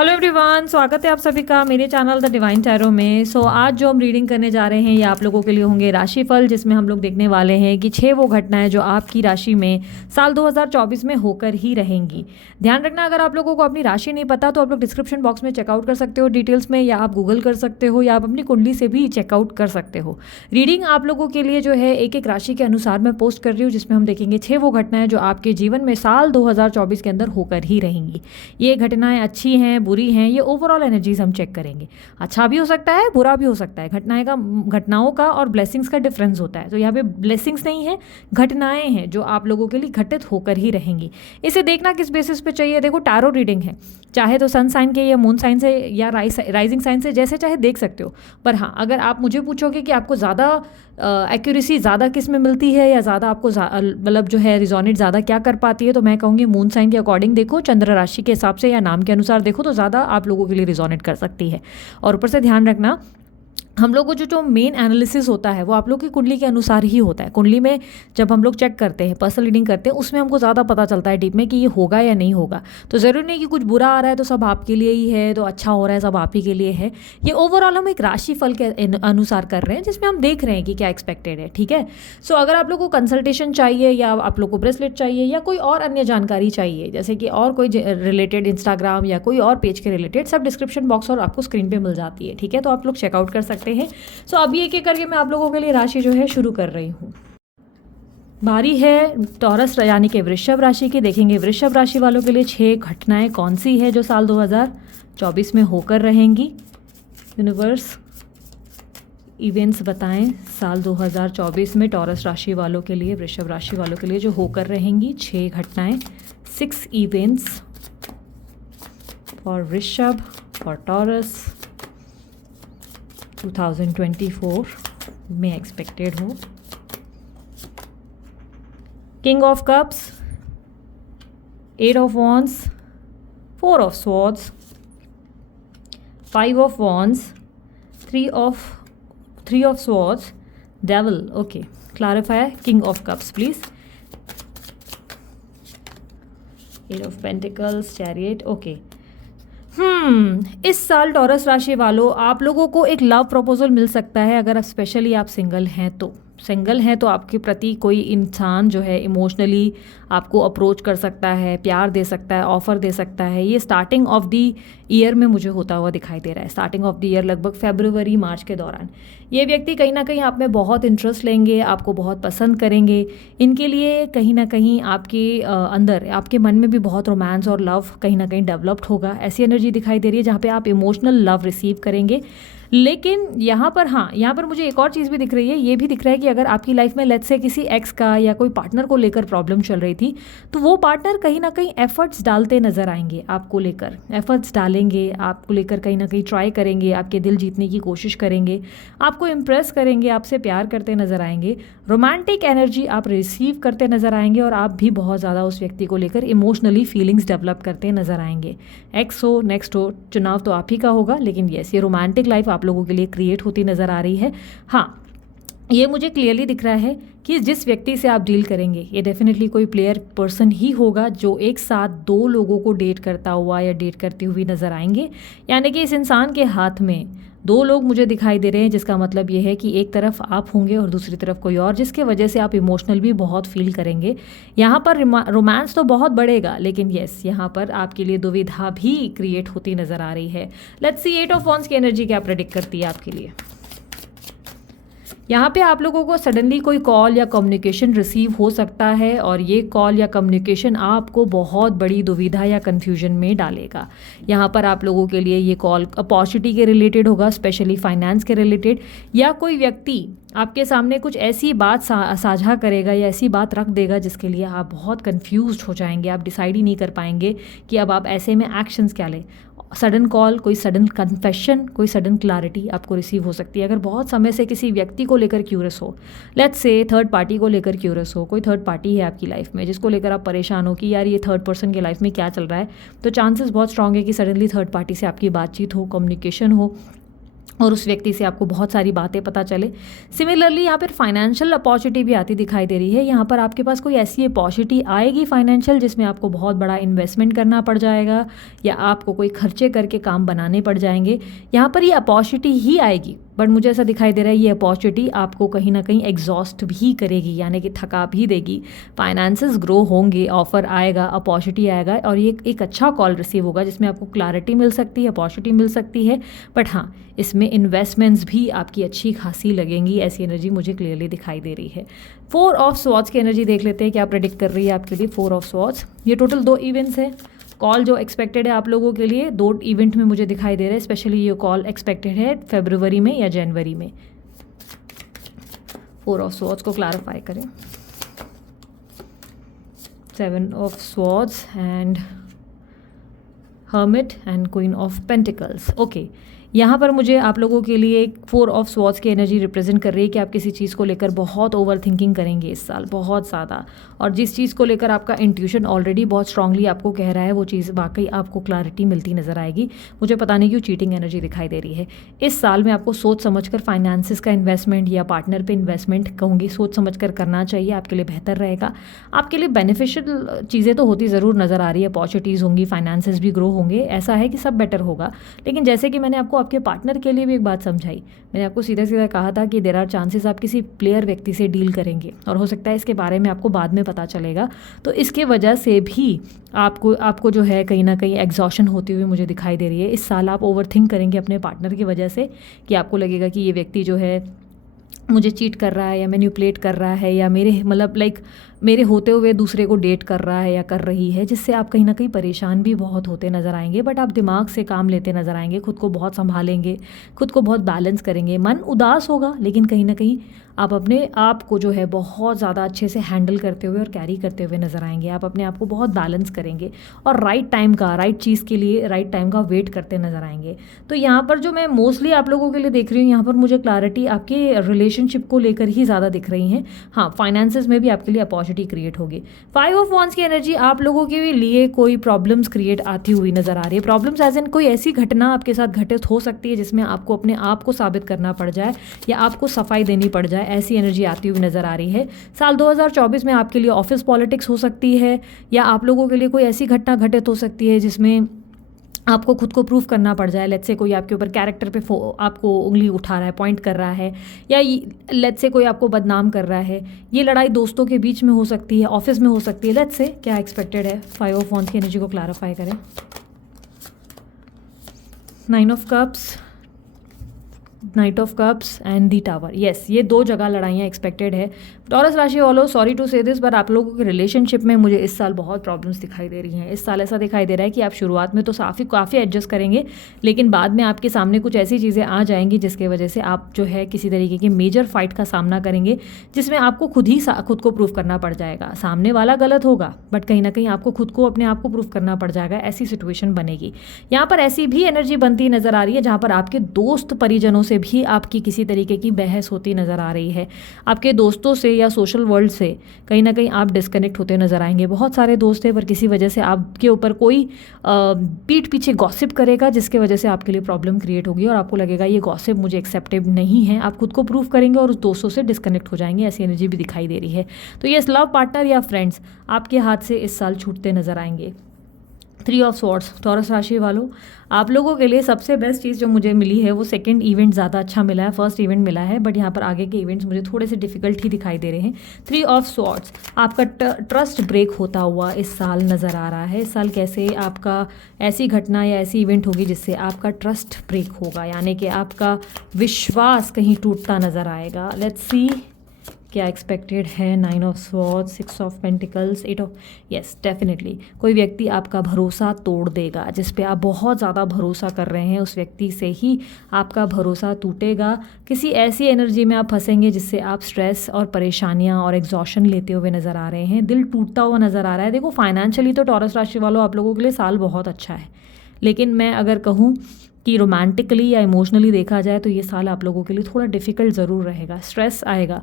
Hello everyone, स्वागत है आप सभी का मेरे चैनल द डिवाइन टैरो में। आज जो हम रीडिंग करने जा रहे हैं ये आप लोगों के लिए होंगे राशिफल, जिसमें हम लोग देखने वाले हैं कि 6 वो घटनाएं जो आपकी राशि में साल 2024 में होकर ही रहेंगी। ध्यान रखना, अगर आप लोगों को अपनी राशि नहीं पता तो आप लोग डिस्क्रिप्शन बॉक्स में चेकआउट कर सकते हो डिटेल्स में, या आप गूगल कर सकते हो, या आप अपनी कुंडली से भी चेकआउट कर सकते हो। रीडिंग आप लोगों के लिए जो है एक एक राशि के अनुसार मैं पोस्ट कर रही हूँ, जिसमें हम देखेंगे 6 वो घटनाएं जो आपके जीवन में साल 2024 के अंदर होकर ही रहेंगी। ये घटनाएं अच्छी हैं, बुरी हैं, ये ओवरऑल एनर्जीज हम चेक करेंगे। अच्छा भी हो सकता है, बुरा भी हो सकता है। घटनाओं का और ब्लेसिंग्स का डिफरेंस होता है। तो यहाँ पे ब्लेसिंग्स नहीं है, घटनाएं हैं जो आप लोगों के लिए घटित होकर ही रहेंगी। इसे देखना किस बेसिस पे चाहिए? देखो, टैरो रीडिंग है, चाहे तो सन साइन के या मून साइन से या राइजिंग साइन से जैसे चाहे देख सकते हो। पर हाँ, अगर आप मुझे पूछोगे कि आपको ज़्यादा एक्यूरेसी ज़्यादा किस में मिलती है, या ज़्यादा आपको मतलब जो है रिजोनेट ज़्यादा क्या कर पाती है, तो मैं कहूँगी मून साइन के अकॉर्डिंग देखो, चंद्र राशि के हिसाब से या नाम के अनुसार देखो तो ज़्यादा आप लोगों के लिए रिजोनेट कर सकती है। और ऊपर से ध्यान रखना, हम लोग को जो मेन एनालिसिस होता है वो आप लोग की कुंडली के अनुसार ही होता है। कुंडली में जब हम लोग चेक करते हैं, पर्सनल रीडिंग करते हैं, उसमें हमको ज़्यादा पता चलता है डीप में कि ये होगा या नहीं होगा। तो ज़रूरी नहीं कि कुछ बुरा आ रहा है तो सब आपके लिए ही है, तो अच्छा हो रहा है सब आप ही के लिए है। ये ओवरऑल हम एक राशि फल के अनुसार कर रहे हैं, जिसमें हम देख रहे हैं कि क्या एक्सपेक्टेड है। ठीक है। सो अगर आप लोग को कंसल्टेशन चाहिए, या आप लोग को ब्रेसलेट चाहिए, या कोई और अन्य जानकारी चाहिए, जैसे कि और कोई रिलेटेड इंस्टाग्राम या कोई और पेज के रिलेटेड, सब डिस्क्रिप्शन बॉक्स और आपको स्क्रीन पर मिल जाती है। ठीक है, तो आप लोग चेकआउट कर सकते हैं। अभी एक एक करके मैं आप लोगों के लिए राशि जो है शुरू कर रही हूँ। बारी है टॉरस यानी कि वृषभ राशि की। देखेंगे वृषभ राशि वालों के लिए 6 घटनाएं कौन सी है जो साल 2024 में होकर रहेंगी। यूनिवर्स इवेंट्स बताएं साल 2024 में टॉरस राशि वालों के लिए, वृषभ राशि वालों के लिए जो होकर रहेंगी 6 घटनाएं। 6 इवेंट्स फॉर वृषभ, फॉर टॉरस 2024 में एक्सपेक्टेड हो। King of cups, 8 of wands, 4 of swords, 5 of wands, 3 of swords, devil. Okay, clarify king of cups please. 8 of pentacles, chariot. Okay, इस साल टॉरस राशि वालों आप लोगों को एक लव प्रपोजल मिल सकता है। अगर आप स्पेशली आप सिंगल हैं तो आपके प्रति कोई इंसान जो है इमोशनली आपको अप्रोच कर सकता है, प्यार दे सकता है, ऑफर दे सकता है। ये स्टार्टिंग ऑफ द ईयर में मुझे होता हुआ दिखाई दे रहा है। स्टार्टिंग ऑफ द ईयर लगभग फरवरी मार्च के दौरान ये व्यक्ति कहीं ना कहीं आप में बहुत इंटरेस्ट लेंगे, आपको बहुत पसंद करेंगे। इनके लिए कहीं ना कहीं आपके अंदर, आपके मन में भी बहुत रोमांस और लव कहीं ना कहीं डेवलप्ड होगा। ऐसी एनर्जी दिखाई दे रही है जहाँ पे आप इमोशनल लव रिसीव करेंगे। लेकिन यहाँ पर मुझे एक और चीज़ भी दिख रही है। ये भी दिख रहा है कि अगर आपकी लाइफ में लेट्स से किसी एक्स का या कोई पार्टनर को लेकर प्रॉब्लम चल रही थी, तो वो पार्टनर कहीं ना कहीं एफर्ट्स डालते नजर आएंगे, आपको लेकर एफर्ट्स डालेंगे, आपको लेकर कहीं ना कहीं ट्राई करेंगे, आपके दिल जीतने की कोशिश करेंगे, आपको इम्प्रेस करेंगे, आपसे प्यार करते नजर आएंगे। रोमांटिक एनर्जी आप रिसीव करते नजर आएंगे, और आप भी बहुत ज़्यादा उस व्यक्ति को लेकर इमोशनली फीलिंग्स डेवलप करते नजर आएंगे। एक्स हो, नेक्स्ट हो, चुनाव तो आप ही का होगा, लेकिन येस, ये रोमांटिक लाइफ आप लोगों के लिए क्रिएट होती नजर आ रही है। हाँ, ये मुझे क्लियरली दिख रहा है कि जिस व्यक्ति से आप डील करेंगे ये डेफिनेटली कोई प्लेयर पर्सन ही होगा, जो एक साथ 2 लोगों को डेट करता हुआ या डेट करती हुई नजर आएंगे। यानी कि इस इंसान के हाथ में 2 लोग मुझे दिखाई दे रहे हैं, जिसका मतलब ये है कि एक तरफ आप होंगे और दूसरी तरफ कोई और, जिसके वजह से आप इमोशनल भी बहुत फील करेंगे। यहाँ पर रोमांस तो बहुत बढ़ेगा, लेकिन येस, यहाँ पर आपके लिए दुविधा भी क्रिएट होती नजर आ रही है। लेट्स सी 8 ऑफ वॉन्ड्स की एनर्जी क्या प्रेडिक्ट करती है आपके लिए। यहाँ पे आप लोगों को सडनली कोई कॉल या कम्युनिकेशन रिसीव हो सकता है, और ये कॉल या कम्युनिकेशन आपको बहुत बड़ी दुविधा या कन्फ्यूजन में डालेगा। यहाँ पर आप लोगों के लिए ये कॉल अपॉर्चुनिटी के रिलेटेड होगा, स्पेशली फाइनेंस के रिलेटेड, या कोई व्यक्ति आपके सामने कुछ ऐसी बात साझा करेगा या ऐसी बात रख देगा जिसके लिए आप बहुत कन्फ्यूज्ड हो जाएंगे। आप डिसाइड ही नहीं कर पाएंगे कि अब आप ऐसे में एक्शंस क्या लें। सडन कॉल, कोई सडन कन्फेशन, कोई सडन क्लैरिटी आपको रिसीव हो सकती है। अगर बहुत समय से किसी व्यक्ति को लेकर क्यूरियस हो, लेट्स से थर्ड पार्टी को लेकर क्यूरियस हो, कोई थर्ड पार्टी है आपकी लाइफ में जिसको लेकर आप परेशान हो कि यार ये थर्ड पर्सन की लाइफ में क्या चल रहा है, तो चांसेस बहुत स्ट्रांग है कि सडनली थर्ड पार्टी से आपकी बातचीत हो, कम्युनिकेशन हो, और उस व्यक्ति से आपको बहुत सारी बातें पता चले। सिमिलरली यहाँ पर फाइनेंशियल अपॉर्चुनिटी भी आती दिखाई दे रही है। यहाँ पर आपके पास कोई ऐसी अपॉर्चुनिटी आएगी फाइनेंशियल जिसमें आपको बहुत बड़ा इन्वेस्टमेंट करना पड़ जाएगा या आपको कोई खर्चे करके काम बनाने पड़ जाएंगे। यहाँ पर ये अपॉर्चुनिटी ही आएगी, बट मुझे ऐसा दिखाई दे रहा है ये अपॉर्चुनिटी आपको कहीं ना कहीं एग्जॉस्ट भी करेगी, यानी कि थका भी देगी। फाइनेंसेस ग्रो होंगे, ऑफर आएगा, अपॉर्चुनिटी आएगा और ये एक अच्छा कॉल रिसीव होगा जिसमें आपको क्लैरिटी मिल सकती है, अपॉर्चुनिटी मिल सकती है। बट हाँ, इसमें इन्वेस्टमेंट्स भी आपकी अच्छी खासी लगेंगी, ऐसी एनर्जी मुझे क्लियरली दिखाई दे रही है। 4 ऑफ स्वॉर्ड्स की एनर्जी देख लेते हैं क्या प्रेडिक्ट कर रही है आपके लिए 4 ऑफ स्वॉर्ड्स। ये टोटल 2 इवेंट्स है। कॉल जो एक्सपेक्टेड है आप लोगों के लिए 2 इवेंट में मुझे दिखाई दे रहा है। स्पेशली ये कॉल एक्सपेक्टेड है फरवरी में या जनवरी में। 4 ऑफ स्वॉर्ड्स को क्लैरिफाई करें। 7 of swords and hermit and queen of pentacles. Okay, यहाँ पर मुझे आप लोगों के लिए 4 ऑफ स्वॉर्ड्स की एनर्जी रिप्रेजेंट कर रही है कि आप किसी चीज़ को लेकर बहुत ओवर थिंकिंग करेंगे इस साल, बहुत ज़्यादा। और जिस चीज़ को लेकर आपका इंट्यूशन ऑलरेडी बहुत स्ट्रांगली आपको कह रहा है वो चीज़ वाकई आपको क्लैरिटी मिलती नज़र आएगी। मुझे पता नहीं क्यों चीटिंग एनर्जी दिखाई दे रही है। इस साल में आपको सोच समझकर फाइनेंसिस का इन्वेस्टमेंट या पार्टनर पे इन्वेस्टमेंट कहूँगी, सोच समझ कर करना चाहिए, आपके लिए बेहतर रहेगा। आपके लिए बेनिफिशियल चीज़ें तो होती ज़रूर नज़र आ रही है, अपॉर्चुनिटीज़ होंगी, फाइनेंसेस भी ग्रो होंगे, ऐसा है कि सब बेटर होगा। लेकिन जैसे कि मैंने आपको आपके पार्टनर के लिए भी एक बात समझाई, मैंने आपको सीधा सीधा कहा था कि देयर आर चांसेस आप किसी प्लेयर व्यक्ति से डील करेंगे और हो सकता है इसके बारे में आपको बाद में पता चलेगा। तो इसके वजह से भी आपको जो है कहीं ना कहीं एग्जॉशन होती हुई मुझे दिखाई दे रही है। इस साल आप ओवरथिंक करेंगे अपने पार्टनर की वजह से कि आपको लगेगा कि ये व्यक्ति जो है मुझे चीट कर रहा है या मैनिपुलेट कर रहा है या मेरे होते हुए दूसरे को डेट कर रहा है या कर रही है, जिससे आप कहीं ना कहीं परेशान भी बहुत होते नज़र आएंगे। बट आप दिमाग से काम लेते नज़र आएंगे, खुद को बहुत संभालेंगे, खुद को बहुत बैलेंस करेंगे। मन उदास होगा लेकिन कहीं ना कहीं आप अपने आप को जो है बहुत ज़्यादा अच्छे से हैंडल करते हुए और कैरी करते हुए नज़र आएंगे। आप अपने आप को बहुत बैलेंस करेंगे और राइट चीज़ के लिए राइट टाइम का वेट करते नज़र आएंगे। तो यहाँ पर जो मैं मोस्टली आप लोगों के लिए देख रही हूँ, यहाँ पर मुझे क्लैरिटी आपके रिलेशनशिप को लेकर ही ज़्यादा दिख रही है। हाँ, फाइनेंसेस में भी आपके लिए अपॉर्चुनिटी क्रिएट होगी। 5 ऑफ वॉन्ड्स की एनर्जी आप लोगों के लिए कोई प्रॉब्लम्स क्रिएट आती हुई नज़र आ रही है। प्रॉब्लम्स एज इन कोई ऐसी घटना आपके साथ घटित हो सकती है जिसमें आपको अपने आप को साबित करना पड़ जाए या आपको सफाई देनी पड़ जाए, ऐसी एनर्जी आती हुई नज़र आ रही है। साल 2024 में आपके लिए ऑफिस पॉलिटिक्स हो सकती है या आप लोगों के लिए कोई ऐसी घटना घटित हो सकती है जिसमें आपको खुद को प्रूफ करना पड़ जाए। लेट्स से कोई आपके ऊपर कैरेक्टर पे आपको उंगली उठा रहा है, पॉइंट कर रहा है, या लेट्स से कोई आपको बदनाम कर रहा है। ये लड़ाई दोस्तों के बीच में हो सकती है, ऑफिस में हो सकती है। लेट्स से क्या एक्सपेक्टेड है। 5 ऑफ वॉन्ड्स की एनर्जी को क्लैरिफाई करें। 9 of cups, night of cups and the tower. Yes, ये 2 जगह लड़ाइयाँ एक्सपेक्टेड है। टॉरस राशि वालों, सॉरी टू से दिस, बट आप लोगों के रिलेशनशिप में मुझे इस साल बहुत प्रॉब्लम्स दिखाई दे रही हैं। इस साल ऐसा दिखाई दे रहा है कि आप शुरुआत में तो काफ़ी एडजस्ट करेंगे, लेकिन बाद में आपके सामने कुछ ऐसी चीज़ें आ जाएंगी जिसके वजह से आप जो है किसी तरीके की मेजर फाइट का सामना करेंगे, जिसमें आपको खुद को प्रूफ करना पड़ जाएगा। सामने वाला गलत होगा बट कहीं ना कहीं आपको खुद को अपने आप को प्रूफ करना पड़ जाएगा, ऐसी सिचुएशन बनेगी। यहाँ पर ऐसी भी एनर्जी बनती नज़र आ रही है जहाँ पर आपके दोस्त परिजनों से भी आपकी किसी तरीके की बहस होती नज़र आ रही है। आपके दोस्तों से या सोशल वर्ल्ड से कहीं ना कहीं आप डिस्कनेक्ट होते नज़र आएंगे। बहुत सारे दोस्त हैं पर किसी वजह से आपके ऊपर कोई पीठ पीछे गॉसिप करेगा जिसके वजह से आपके लिए प्रॉब्लम क्रिएट होगी और आपको लगेगा ये गॉसिप मुझे एक्सेप्टेबल नहीं है। आप खुद को प्रूव करेंगे और उस दोस्तों से डिस्कनेक्ट हो जाएंगे, ऐसी एनर्जी भी दिखाई दे रही है। तो ये लव पार्टनर या फ्रेंड्स आपके हाथ से इस साल छूटते नज़र आएंगे। 3 ऑफ स्वॉर्ड्स, टॉरस राशि वालों, आप लोगों के लिए सबसे बेस्ट चीज़ जो मुझे मिली है वो सेकंड इवेंट ज़्यादा अच्छा मिला है, फर्स्ट इवेंट मिला है, बट यहाँ पर आगे के इवेंट्स मुझे थोड़े से डिफिकल्ट ही दिखाई दे रहे हैं। 3 ऑफ स्वॉर्ड्स, आपका ट्रस्ट ब्रेक होता हुआ इस साल नज़र आ रहा है। इस साल कैसे आपका ऐसी घटना या ऐसी इवेंट होगी जिससे आपका ट्रस्ट ब्रेक होगा, यानी कि आपका विश्वास कहीं टूटता नज़र आएगा। लेट्स सी क्या एक्सपेक्टेड है। 9 of swords, 6 of pentacles, 8 of, yes definitely कोई व्यक्ति आपका भरोसा तोड़ देगा, जिस पे आप बहुत ज़्यादा भरोसा कर रहे हैं उस व्यक्ति से ही आपका भरोसा टूटेगा। किसी ऐसी एनर्जी में आप फंसेंगे जिससे आप स्ट्रेस और परेशानियां और एग्जॉशन लेते हुए नज़र आ रहे हैं, दिल टूटता हुआ नज़र आ रहा है। देखो फाइनेंशियली तो टॉरस राशि वालों आप लोगों के लिए साल बहुत अच्छा है, लेकिन मैं अगर कहूँ कि रोमांटिकली या इमोशनली देखा जाए तो ये साल आप लोगों के लिए थोड़ा डिफिकल्ट ज़रूर रहेगा, स्ट्रेस आएगा।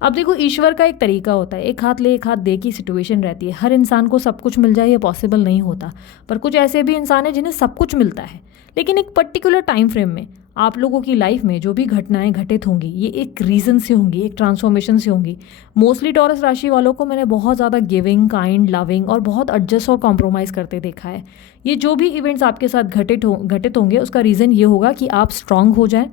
अब देखो ईश्वर का एक तरीका होता है, एक हाथ ले एक हाथ दे की सिचुएशन रहती है। हर इंसान को सब कुछ मिल जाए ये पॉसिबल नहीं होता, पर कुछ ऐसे भी इंसान हैं जिन्हें सब कुछ मिलता है लेकिन एक पर्टिकुलर टाइम फ्रेम में। आप लोगों की लाइफ में जो भी घटनाएं घटित होंगी ये एक रीज़न से होंगी, एक ट्रांसफॉर्मेशन से होंगी। मोस्टली टॉरस राशि वालों को मैंने बहुत ज़्यादा गिविंग, काइंड, लविंग और बहुत एडजस्ट और कॉम्प्रोमाइज़ करते देखा है। ये जो भी इवेंट्स आपके साथ घटित होंगे उसका रीज़न ये होगा कि आप स्ट्रांग हो जाएं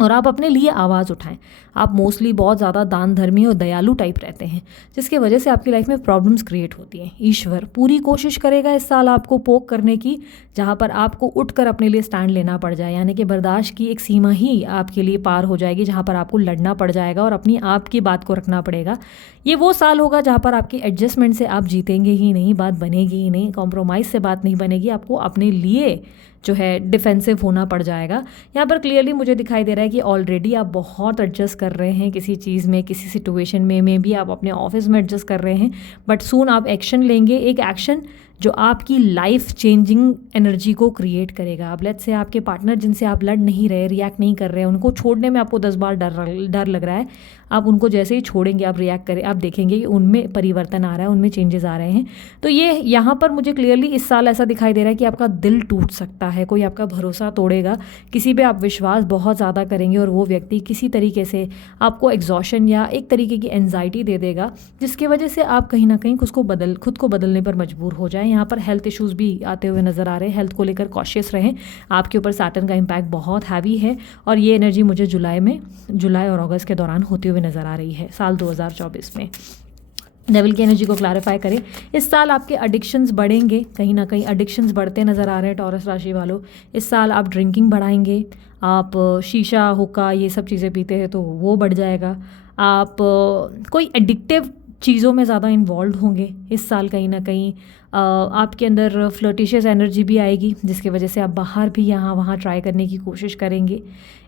और आप अपने लिए आवाज़ उठाएं। आप मोस्टली बहुत ज़्यादा दान धर्मी और दयालु टाइप रहते हैं, जिसकी वजह से आपकी लाइफ में प्रॉब्लम्स क्रिएट होती हैं। ईश्वर पूरी कोशिश करेगा इस साल आपको पोक करने की, जहाँ पर आपको उठकर अपने लिए स्टैंड लेना पड़ जाए, यानी कि बर्दाश्त की एक सीमा ही आपके लिए पार हो जाएगी, जहाँ पर आपको लड़ना पड़ जाएगा और अपनी आप की बात को रखना पड़ेगा। ये वो साल होगा जहाँ पर आपकी एडजस्टमेंट से आप जीतेंगे ही नहीं, बात बनेगी ही नहीं, कॉम्प्रोमाइज़ से बात नहीं बनेगी, आपको अपने लिए जो है डिफेंसिव होना पड़ जाएगा। यहाँ पर क्लियरली मुझे दिखाई दे रहा है कि ऑलरेडी आप बहुत एडजस्ट कर रहे हैं किसी चीज़ में, किसी सिचुएशन में, मे बी आप अपने ऑफिस में एडजस्ट कर रहे हैं, बट सून आप एक्शन लेंगे, एक एक्शन जो आपकी लाइफ चेंजिंग एनर्जी को क्रिएट करेगा। अब लेट्स से आपके पार्टनर जिनसे आप लड़ नहीं रहे, रिएक्ट नहीं कर रहे हैं, उनको छोड़ने में आपको 10 बार डर लग रहा है, आप उनको जैसे ही छोड़ेंगे, आप रिएक्ट करें, आप देखेंगे कि उनमें परिवर्तन आ रहा है, उनमें चेंजेस आ रहे हैं। तो ये यहाँ पर मुझे क्लियरली इस साल ऐसा दिखाई दे रहा है कि आपका दिल टूट सकता है, कोई आपका भरोसा तोड़ेगा, किसी पे आप विश्वास बहुत ज़्यादा करेंगे और वो व्यक्ति किसी तरीके से आपको एग्जॉशन या एक तरीके की एंजाइटी दे देगा, जिसकी वजह से आप कहीं ना कहीं खुद को बदलने पर मजबूर हो जाएं। यहाँ पर हेल्थ इश्यूज़ भी आते हुए नज़र आ रहे हैं, हेल्थ को लेकर कॉशियस रहें। आपके ऊपर सैटर्न का इम्पैक्ट बहुत हैवी है और ये एनर्जी मुझे जुलाई और अगस्त के दौरान होती हुई नज़र आ रही है साल 2024 में। डेविल की एनर्जी को क्लैरिफाई करें। इस साल आपके एडिक्शंस बढ़ेंगे, कहीं ना कहीं एडिक्शंस बढ़ते नज़र आ रहे हैं टॉरस राशि वालों। इस साल आप ड्रिंकिंग बढ़ाएंगे, आप शीशा, हुक्का ये सब चीज़ें पीते हैं तो वो बढ़ जाएगा। आप कोई एडिक्टिव चीज़ों में ज़्यादा इन्वॉल्व होंगे इस साल, कहीं ना कहीं आपके अंदर फ्लर्टिशियस एनर्जी भी आएगी, जिसकी वजह से आप बाहर भी यहाँ वहाँ ट्राई करने की कोशिश करेंगे।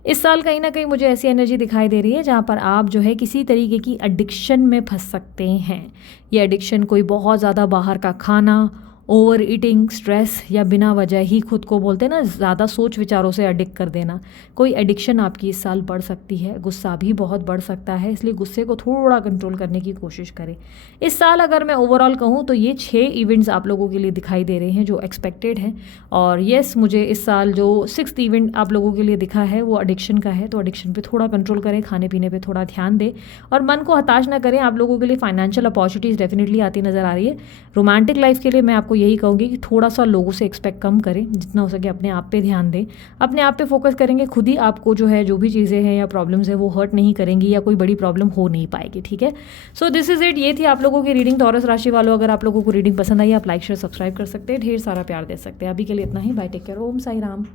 इस साल कहीं ना कहीं मुझे ऐसी एनर्जी दिखाई दे रही है जहाँ पर आप जो है किसी तरीके की एडिक्शन में फंस सकते हैं। ये एडिक्शन कोई बहुत ज़्यादा बाहर का खाना, ओवर ईटिंग, स्ट्रेस या बिना वजह ही खुद को बोलते हैं ना ज़्यादा सोच विचारों से एडिक्ट कर देना, कोई एडिक्शन आपकी इस साल बढ़ सकती है। गुस्सा भी बहुत बढ़ सकता है, इसलिए गुस्से को थोड़ा कंट्रोल करने की कोशिश करें। इस साल अगर मैं ओवरऑल कहूँ तो ये 6 इवेंट्स आप लोगों के लिए दिखाई दे रहे हैं जो एक्सपेक्टेड हैं। और येस, मुझे इस साल जो 6th इवेंट आप लोगों के लिए दिखा है वो एडिक्शन का है, तो एडिक्शन पे थोड़ा कंट्रोल करें, खाने पीने पे थोड़ा ध्यान दें और मन को हताश ना करें। आप लोगों के लिए फाइनेंशियल अपॉर्चुनिटीज़ डेफिनेटली आती नज़र आ रही है। रोमांटिक लाइफ के लिए मैं आपको यही कहूँगी कि थोड़ा सा लोगों से एक्सपेक्ट कम करें, जितना हो सके अपने आप पे ध्यान दें, अपने आप पे फोकस करेंगे, खुद ही आपको जो है जो भी चीज़ें हैं या प्रॉब्लम्स है वो हर्ट नहीं करेंगी या कोई बड़ी प्रॉब्लम हो नहीं पाएगी। ठीक है, सो दिस इज़ इट। ये थी आप लोगों की रीडिंग टॉरस राशि वालों। अगर आप लोगों को रीडिंग पसंद आई, आप लाइक शेयर सब्सक्राइब कर सकते हैं, ढेर सारा प्यार दे सकते हैं। अभी के लिए इतना ही, बाय, टेक केयर, ओम साई राम।